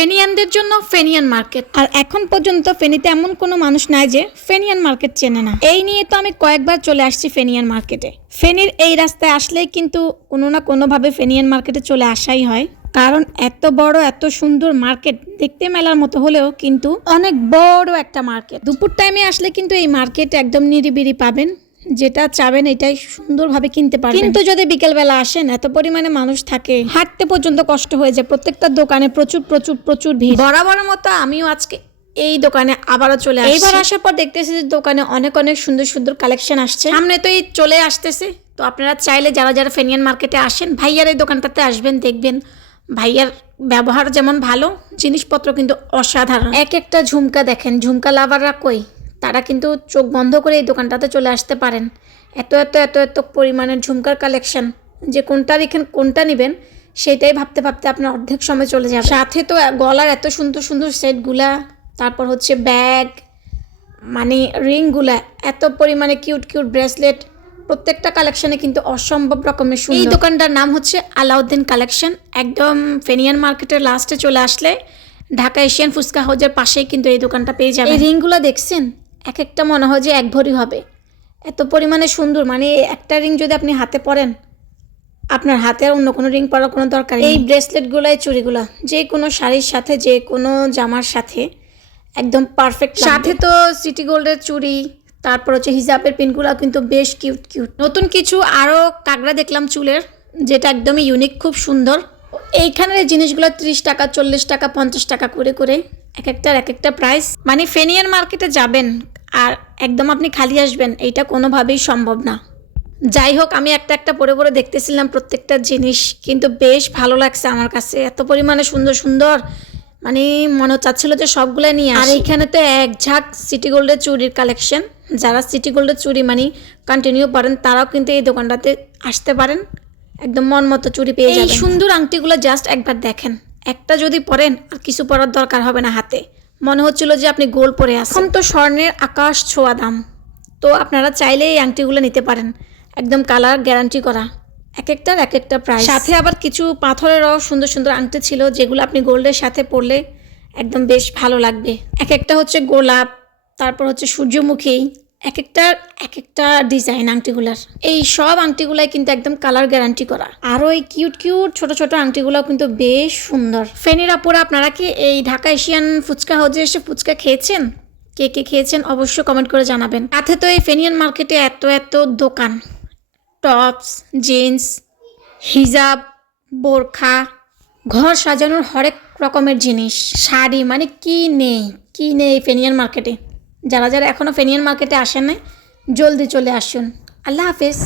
ফেনিয়ানদের জন্য ফেনিয়ান মার্কেট। আর এখন পর্যন্ত ফেনীতে এমন কোনো মানুষ নাই যে ফেনিয়ান মার্কেট চেনে না। এই নিয়ে তো আমি কয়েকবার চলে আসছি ফেনিয়ান মার্কেটে। ফেনীর এই রাস্তায় আসলেই কিন্তু কোনো না কোনোভাবে ফেনিয়ান মার্কেটে চলে আসাই হয়, কারণ এত বড় এত সুন্দর মার্কেট, দেখতে মেলার মতো হলেও কিন্তু অনেক বড় একটা মার্কেট। দুপুর টাইমে আসলে কিন্তু এই মার্কেট একদম নিরিবিলি পাবেন, যেটা চাবেন এটাই সুন্দরভাবে কিনতে পারবেন। কিন্তু যদি বিকেলবেলা আসেন এত পরিমাণে মানুষ থাকে, হাঁটতে পর্যন্ত কষ্ট হয়ে যায়। প্রত্যেকটা দোকানে প্রচুর প্রচুর প্রচুর ভিড়। বরাবরের মতো আমিও আজকে এই দোকানে আবারও চলে আসছি। এইবার আসার পর দেখতেছি যে দোকানে অনেক অনেক সুন্দর সুন্দর কালেকশন আসছে। সামনে তো এই চলে আসতেছে, তো আপনারা চাইলে যারা যারা ফেনিয়ান মার্কেটে আসেন ভাইয়ার এই দোকানটাতে আসবেন, দেখবেন ভাইয়ার ব্যবহার যেমন ভালো, জিনিসপত্র কিন্তু অসাধারণ। এক একটা ঝুমকা দেখেন, ঝুমকা লাভাররা কই, তারা কিন্তু চোখ বন্ধ করে এই দোকানটাতে চলে আসতে পারেন। এত এত এত এত পরিমাণের ঝুমকার কালেকশন যে কোনটা রেখেন কোনটা নেবেন সেটাই ভাবতে ভাবতে আপনার অর্ধেক সময় চলে যাবে। সাথে তো গলার এত সুন্দর সুন্দর সেটগুলা, তারপর হচ্ছে ব্যাগ, মানে রিংগুলা, এত পরিমাণে কিউট কিউট ব্রেসলেট, প্রত্যেকটা কালেকশনে কিন্তু অসম্ভব রকমের সুন্দর। এই দোকানটার নাম হচ্ছে আলাউদ্দিন কালেকশন। একদম ফেনিয়ান মার্কেটের লাস্টে চলে আসলে ঢাকা এশিয়ান ফুচকা হাউজের পাশেই কিন্তু এই দোকানটা পেয়ে যাবেন। এই রিংগুলো দেখছেন, এক একটা মনে হয় যে এক ভরি হবে, এত পরিমাণে সুন্দর। মানে একটা রিং যদি আপনি হাতে পরেন, আপনার হাতে আর অন্য কোনো রিং পরার কোনো দরকার নেই। এই ব্রেসলেটগুলো, এই চুড়িগুলো যে কোনো শাড়ির সাথে, যে কোনো জামার সাথে একদম পারফেক্ট। সাথে তো সিটি গোল্ডের চুড়ি, তারপর হচ্ছে হিজাবের পিনগুলো কিন্তু বেশ কিউট কিউট। নতুন কিছু আরও কাগড়া দেখলাম চুলের, যেটা একদমই ইউনিক, খুব সুন্দর। এইখানের এই জিনিসগুলো 30 টাকা, 40 টাকা, 50 টাকা করে করে এক একটার এক একটা প্রাইস। মানে ফেনিয়ান মার্কেটে যাবেন আর একদম আপনি খালি আসবেন, এইটা কোনোভাবেই সম্ভব না। যাই হোক, আমি একটা একটা পরে পরে দেখতেছিলাম প্রত্যেকটা জিনিস, কিন্তু বেশ ভালো লাগছে আমার কাছে। এত পরিমাণে সুন্দর সুন্দর, মানে মনে চাচ্ছিল যে সবগুলো নিয়ে। আর এইখানে তো এক ঝাঁক সিটি গোল্ডের চুড়ির কালেকশন। যারা সিটি গোল্ডের চুড়ি মানে কন্টিনিউ করেন, তারাও কিন্তু এই দোকানটাতে আসতে পারেন, একদম মন মতো চুড়ি পেয়ে যাবেন। এই সুন্দর আংটিগুলো জাস্ট একবার দেখেন, একটা যদি পরেন আর কিছু পরার দরকার হবে না হাতে, মনে হচ্ছিল যে আপনি গোল্ড পরে আছেন। এখন তো স্বর্ণের আকাশ ছোঁয়া দাম, তো আপনারা চাইলে এই আংটিগুলো নিতে পারেন, একদম কালার গ্যারান্টি করা, এক একটার এক একটা প্রাইস। সাথে আবার কিছু পাথরেরও সুন্দর সুন্দর আংটি ছিল, যেগুলো আপনি গোল্ডের সাথে পরলে একদম বেশ ভালো লাগবে। এক একটা হচ্ছে গোলাপ, তারপর হচ্ছে সূর্যমুখী, এক একটার এক একটা ডিজাইন আংটিগুলার। এই সব আংটিগুলাই কিন্তু একদম কালার গ্যারান্টি করা। আরও এই কিউট কিউট ছোট ছোট আংটিগুলোও কিন্তু বেশ সুন্দর। ফেনীর আপুরা, আপনারা কি এই ঢাকা এশিয়ান ফুচকা হাউজে এসে ফুচকা খেয়েছেন? কে কে খেয়েছেন অবশ্যই কমেন্ট করে জানাবেন। সাথে তো এই ফেনিয়ান মার্কেটে এত এত দোকান, টপস, জিন্স, হিজাব, বোরখা, ঘর সাজানোর হরেক রকমের জিনিস, শাড়ি, মানে কি নেই ফেনিয়ান মার্কেটে। যারা যারা এখনও ফেনিয়ান মার্কেটে আসেন নাই, জলদি চলে আসুন। আল্লাহ হাফেজ।